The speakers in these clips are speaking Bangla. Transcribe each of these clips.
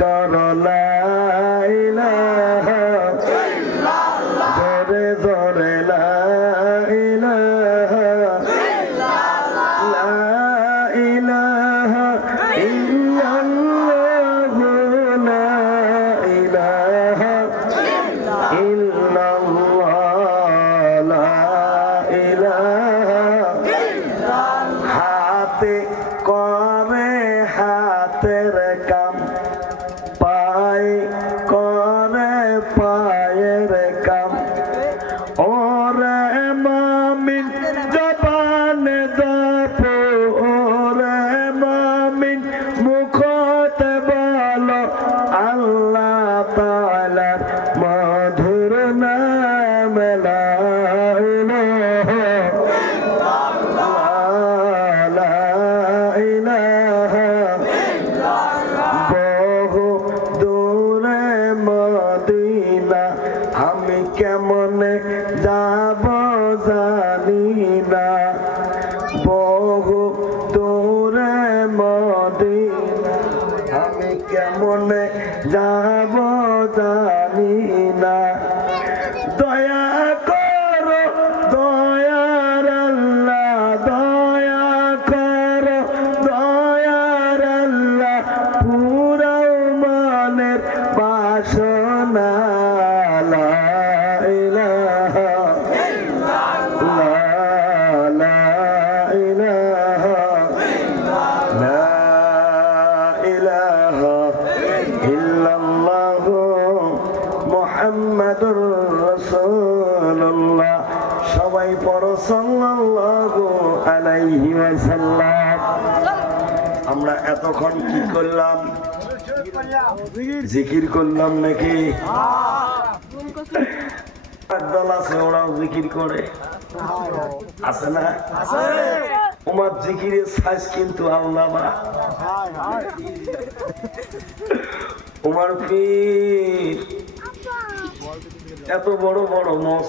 করলা যাব এতক্ষণ কি করলাম? জিকির করলাম নাকি? দল আছে, ওরাও জিকির করে। আছে না? তোমার জিকিরের সাইজ কিন্তু আল্লাহ তোমার পীর। এত বড় বড় মস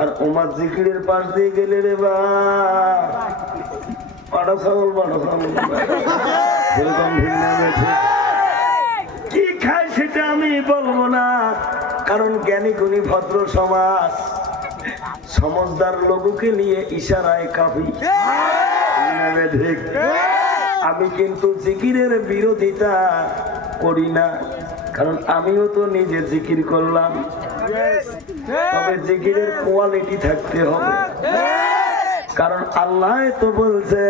আর ওমার জিকিরের পাশ দিয়ে গেলে রে বা। পাড়া ছাগল পাড়া ছাগল কি খায় সেটা আমি বলব না। কারণ জ্ঞানী গুণী ভদ্র সমাজ, সমজদার লোককে নিয়ে ইশারায় কাফি। আমি কিন্তু জিকিরের বিরোধিতা করি না। কারণ আমিও তো নিজে জিকির করলাম। তবে জিকিরের কোয়ালিটি থাকতে হবে। কারণ আল্লাহ তো বলছে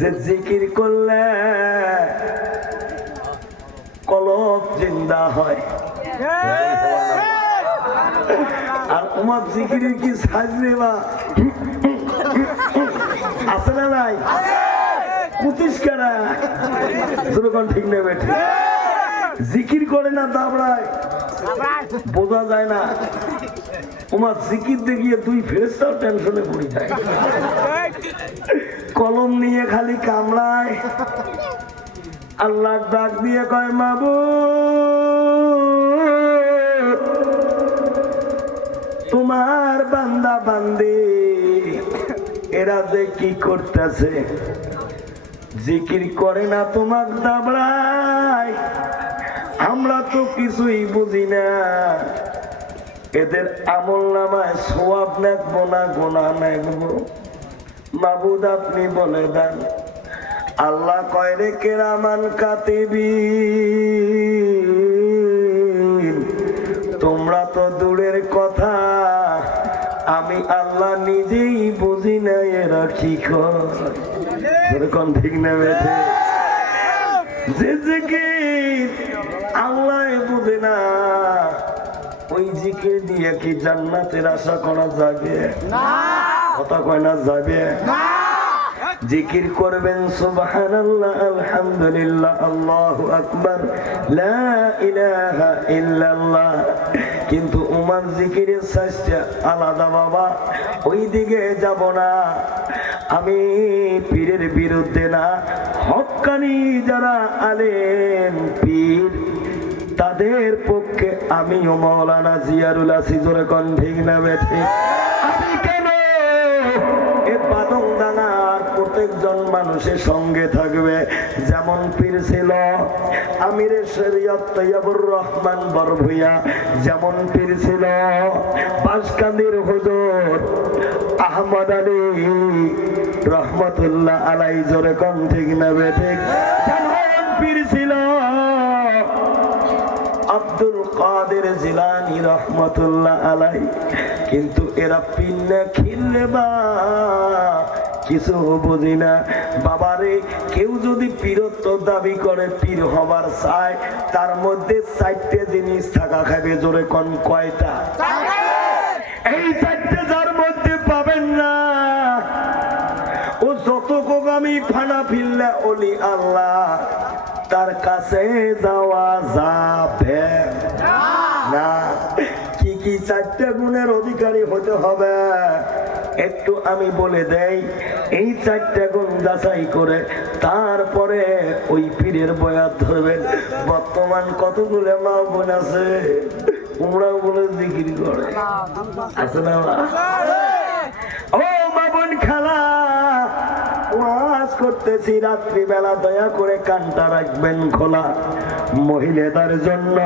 যে জিকির করলে কলব জিন্দা হয়। আর তোমার জিকিরের কি সাজবে বা? আছে না নাই? কুতিস কারা যেরকম ঠিক নেবে ঠিক জিকির করে না দাবড়ায়। বোঝা যায় না। তোমার জিকির দেখিয়ে দুই ফেরেস্তাও টেনশনে পড়ে যায়। কলম নিয়ে খালি কামড়ায়। আল্লাহ ডাক দিয়ে কয় মাবু তোমার বান্দা বান্দি, এরা যে কি করতেছে? জিকির করে না তোমার দাবড়ায়। আমরা তো কিছুই বুঝি না। এদের আমল নামায় সোয়াব নেকবো না গোনা নেকবো? মাবুদ, আপনি বলে দেন, আল্লাহ কয় রে কেরামান কাতিবি? তোমরা তো দূরের কথা, আমি আল্লাহ নিজেই বুঝি না, এরা কি কর? ঠিক না বেঠে। যে বুঝে না। ওই জিকির দিয়ে কি জান্নাতের আশা করা যাবে? কথা কয় না যাবে? জিকির করবেন সুবহানাল্লাহ আলহামদুলিল্লাহ আল্লাহু আকবার লা ইলাহা ইল্লাল্লাহ। কিন্তু উমার জিকিরের সাজটা আলাদা বাবা ওই দিকে যাব না। আমি পীরের বিরুদ্ধে না হকানি যারা আলেম পীর। তাদের পক্ষে আমিও মৌলানা জিয়ারুল আসিজুর কন ঠিক। না বেঠে আমি কেন এ বাদং দানার প্রত্যেকজন মানুষের সঙ্গে থাকবে? যেমন পীর ছিল আমিরের শরীয়ত তৈয়বুর রহমান বরভুইয়া। যেমন পীর ছিল, বাসকান্দির হুজুর আহমদ আলী রহমতুল্লাহ আলাই জোরে কম ঠিক। না বেঠে যেমন পীর ছিল আব্দুল কাদের জিলানি রহমতুল্লাহ আলাই কিন্তু এরা পিন্না খিললে বা কিছু বুঝি না। বাবারে, কেউ যদি পীরত্ব দাবি করে পীর হবার চায়, তার মধ্যে চারটে জিনিস থাকা খাবে, জোরে কন কয়টা? এই চারটে যার মধ্যে পাবেন না। ও যত গোগামি ফানা ফিল্লা অলি আল্লাহ, তার কাছে যাওয়া যাবে গুণের অধিকারী হতে হবে। একটু আমি বলে দেই এই চারটে গুণ যাচাই করে তারপরে ওই পীরের বয়াত ধরবেন। বর্তমান কতগুলো মা বোন আছে? উমরা বলে বিক্রি করে। আছে না ও মা বোন ওয়াজ করতেছি রাত্রিবেলা দয়া করে কানটা রাখবেন খোলা মহিলাদের জন্য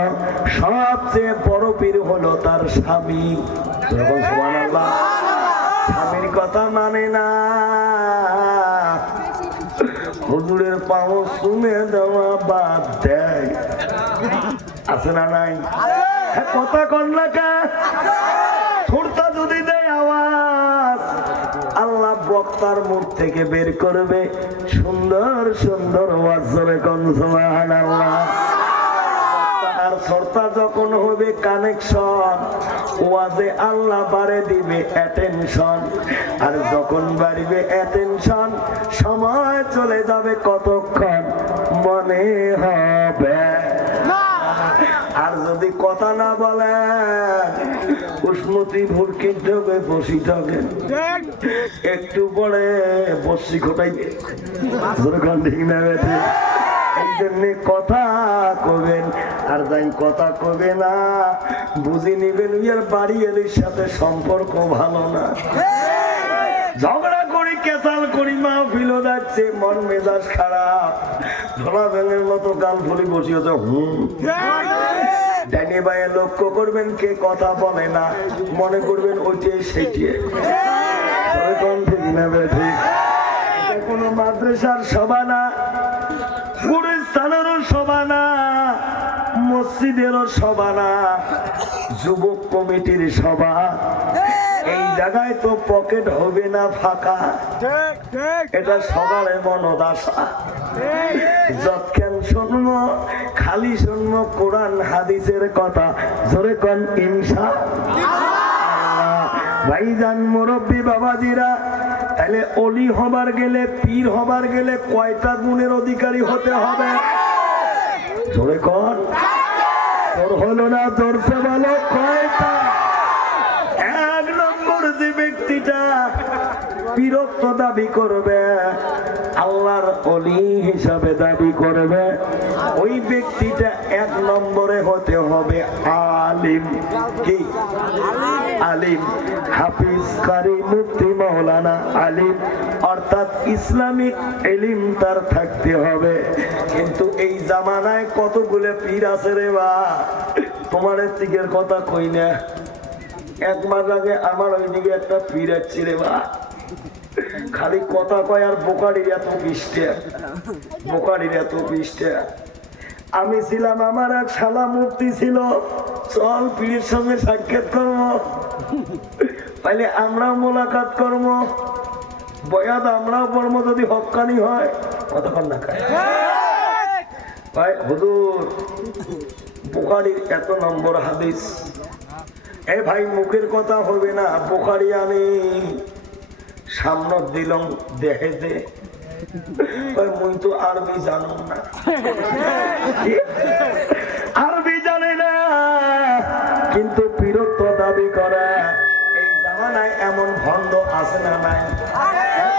সবচেয়ে বড় পীর হলো তার স্বামী। স্বামীর কথা মানে না। হুজুরের পাও শুনে দেওয়া বাদ দেয়। আছে না নাই? হ্যাঁ, কথা কন না কা? ছোটটা যদি বক্তার মুখ থেকে বের করবে। সুন্দর সুন্দর ওয়াজরে কনসমান আল্লাহ আর যখন হবে কানেকশন ওয়াজে আল্লাহ বাড়ে দিবে অ্যাটেনশন আর যখন বাড়িবে অ্যাটেনশন সময় চলে যাবে কতক্ষণ? মনে হবে। আর যদি কথা না বলেন উষ্ণতি ভুরকি ঢোকে বসি ঢোকে একটু পরে বসি ঘটাইবে যেরকম ঠিক না জন্যে কথা কবেন আর যাই কথা কবে না বুঝে নিবেন ইয়ার বাড়ি এলির সাথে সম্পর্ক ভালো না। ঝগড়া করি কেসাল করি মা ফিলো যাচ্ছে মন মেজাজ খারাপ। ধরা ব্যাঙের মতো গাল ফুলি বসিয়েছে হুম। বাইয়ে লক্ষ্য করবেন কে কথা বলে না। মনে করবেন সেটিয়ে ওরকম ঠিক নেবে ঠিক কোনো মাদ্রাসার সভা না গুরুস্থানেরও সভা না মসজিদেরও সভা না যুবক কমিটির সভা। এই জায়গায় তো পকেট হবে না ফাঁকা। এটা সকালে মনদাসা যৎক্ষণ শুনব খালি শুনব কোরআন, হাদিসের কথা। জোরে কন ইনসা ভাইজান, মুরব্বী, বাবাজিরা তাহলে অলি হবার গেলে, পীর হবার গেলে কয়টা গুণের অধিকারী হতে হবে? জোরে কন। তোর হলো না, তোর সে বলো কয়টা? এক নম্বর যে ব্যক্তিটা বিরক্ত দাবি করবে, আল্লাহর অলি হিসাবে দাবি করবে। ওই ব্যক্তিটা এক নম্বরে হতে হবে আলিম কি? আলিম। হাফিজ, কারি, মুফতি মৌলানা আলিম। অর্থাৎ ইসলামিক এলিম তার থাকতে হবে। কিন্তু এই জামানায় কতগুলো পীর আছে রে বা? তোমার দিকের কথা কই না? এক মাস আগে আমার ওইদিকে একটা পীর আসছে রে বা। খালি কথা কয় আর বোকারির এত পৃষ্ঠে বোকারির এত পৃষ্ঠে আমি ছিলাম, আমার এক শালা মূর্তি ছিল। চল, পীরের সঙ্গে সাক্ষাৎ করব। তাইলে আমরাও মোলাকাত করব। বয়াদ আমরাও পড়ব যদি হকানি হয়। কতক্ষণ না ভাই, হুজুর, বোকারির এত নম্বর হাদিস। এ ভাই, মুখের কথা হবে না। বোকারি আমি। সামনে দিলাম দেহে দে মুই তো আরবি জানো না। আরবি জানে না, কিন্তু বীরত্ব দাবি করে। এই জামানায় এমন ভণ্ড আছে না নাই?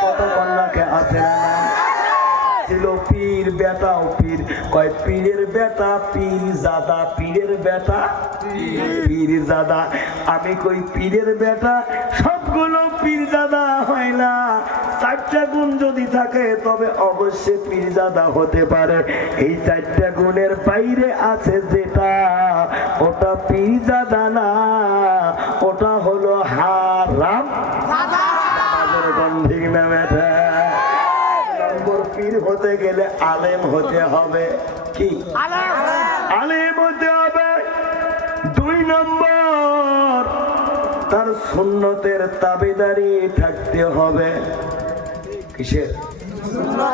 কত কন্যাকে আছে না নাই? ছিল পীর বেটা ও পীর। কয়, পীরের বেটা, পীর জাদা, পীরের বেটা, পীর জাদা। আমি কই, পীরের বেটা সবগুলো পীর জাদা হয় না। চারটা গুণ যদি থাকে তবে অবশ্যই পীর জাদা হতে পারে। এই চারটা গুণের বাইরে আছে যেটা ওটা পীর জাদা না ওটা হলো হারাম। গন্ধি না পীর হতে গেলে আলেম হতে হবে। কি? আলেম। সুন্নতের তাবিদারি থাকতে হবে। কিসের?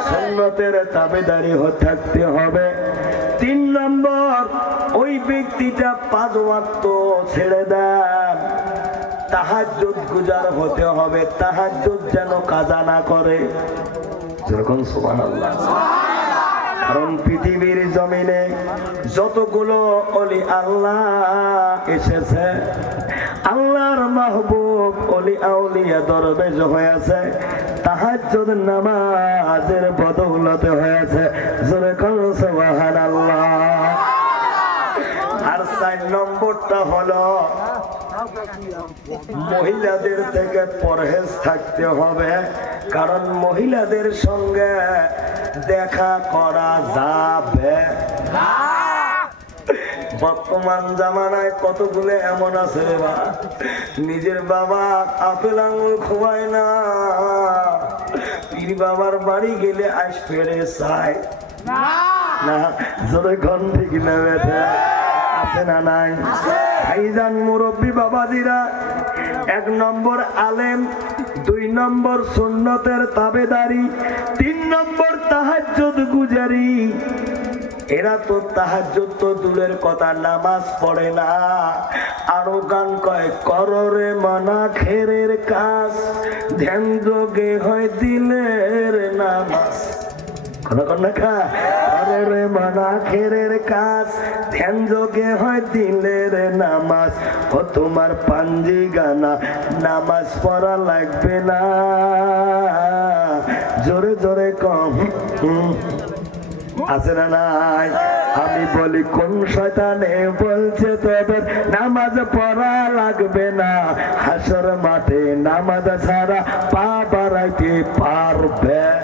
সুন্নতের। তাবেদারি থাকতে হবে। তিন নম্বর ওই ব্যক্তিটা পাঁচ ওয়াক্ত ছেড়ে দেন। তাহাজ্জুদ গুজার হতে হবে। তাহাজ্জুদ যেন কাজা না করে। যেরকম সুবহানাল্লাহ। কারণ পৃথিবীর জমিনে যতগুলো অলি আল্লাহ এসেছে, আল্লাহর মাহবুব অলি আউলিয়া দরবেশ হয়েছে, তাহাজ্জুদ নামাজের বদৌলতে হয়েছে। জোরে কোন সুবহানাল্লাহ। আর চার নম্বরটা হলো মহিলাদের থেকে পরহেজ থাকতে হবে কারণ মহিলাদের সঙ্গে দেখা করা যাবে। বর্তমান জামানায় কতগুলো এমন আছে বা নিজের বাবা আপেল আঙুল খোয়ায় না। পীর বাবার বাড়ি গেলে আজ ফেরে চায় না। জোরে ঘন ঠিক না আছে না নাই? ভাইজান মুরব্বী বাবাজিরা, এক নম্বর আলেম, দুই নম্বর সুন্নতের তাবেদারি, তিন নম্বর তাহাজ্জুদ গুজারি। এরা তো তাহাজ্জুদ তো দূরের কথা, নামাজ পড়ে না। আরও গান কয়, কররে মানা খেরের কাজ, ধ্যান যোগে হয় দিলের নামাজ। তোমার পাঞ্জি গানা, নামাজ পড়া লাগবে না। জোরে জোরে কম। আছে না নাই? আমি বলি, কোন শয়তানে বলছে তোদের, নামাজ পড়া লাগবে না। হাসর মাঠে নামাজ ছাড়া পা বাড়াইতে পারবে